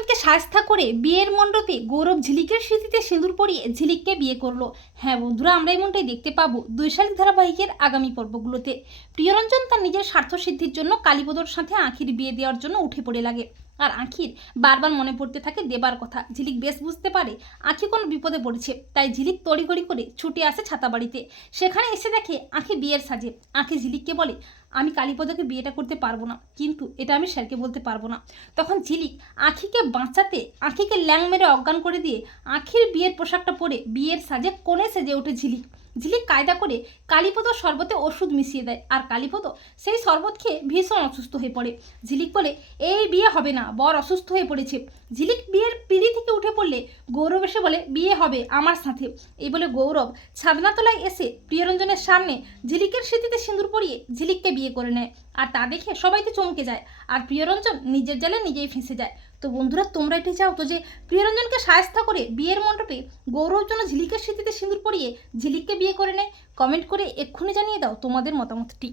প্রিয়রঞ্জনকে শায়েস্তা করে বিয়ের মণ্ডপে গৌরব ঝিলিকের স্মৃতিতে সিঁদুর পরিয়ে ঝিলিককে বিয়ে করলো। হ্যাঁ বন্ধুরা, আমরা এমনটাই দেখতে পাবো দুইশালিক ধারাবাহিকের আগামী পর্বগুলোতে। প্রিয়রঞ্জন তার নিজের স্বার্থ সিদ্ধির জন্য কালীপদর সাথে আঁখির বিয়ে দেওয়ার জন্য উঠে পড়ে লাগে। আর আঁখির বারবার মনে পড়তে থাকে দেবার কথা। ঝিলিক বেশ বুঝতে পারে আঁখি কোনো বিপদে পড়েছে, তাই ঝিলিক তড়িঘড়ি করে ছুটে আসে ছাতা বাড়িতে। সেখানে এসে দেখে আঁখি বিয়ের সাজে। আঁখি ঝিলিককে বলে, আমি কালীপদকে বিয়েটা করতে পারবো না, কিন্তু এটা আমি স্যারকে বলতে পারবো না। তখন ঝিলিক আঁখিকে বাঁচাতে আঁখিকে ল্যাং মেরে অজ্ঞান করে দিয়ে আঁখির বিয়ের পোশাকটা পরে বিয়ের সাজে কোণে সেজে ওঠে ঝিলিক। ঝিলিক কায়দা করে কালীপদ শরবতে ওষুধ মিশিয়ে দেয়, আর কালীপদ সেই শরবত খেয়ে ভীষণ অসুস্থ হয়ে পড়ে। ঝিলিক বলে, এই বিয়ে হবে না, বর অসুস্থ হয়ে পড়েছে। ঝিলিক বিয়ের পিঁড়ি থেকে উঠে পড়লে গৌরব এসে বলে, বিয়ে হবে আমার সাথে। এই বলে গৌরব ছাদনাতলায় এসে প্রিয়রঞ্জনের সামনে ঝিলিকের স্মৃতিতে সিঁদুর পরিয়ে ঝিলিককে বিয়ে করে নেয়। আর তা দেখে সবাই তো চমকে যায়, আর প্রিয়রঞ্জন নিজের জালে নিজেই ফেঁসে যায়। তো বন্ধুরা, তোমরা এটি চাও তো যে প্রিয়রঞ্জনকে শায়েস্তা করে বিয়ের মণ্ডপে গৌরব যেন ঝিলিকের স্মৃতিতে সিঁদুর পরিয়ে ঝিলিককে বিয়ে করে নেয়? কমেন্ট করে এক্ষুনি জানিয়ে দাও তোমাদের মতামতটি।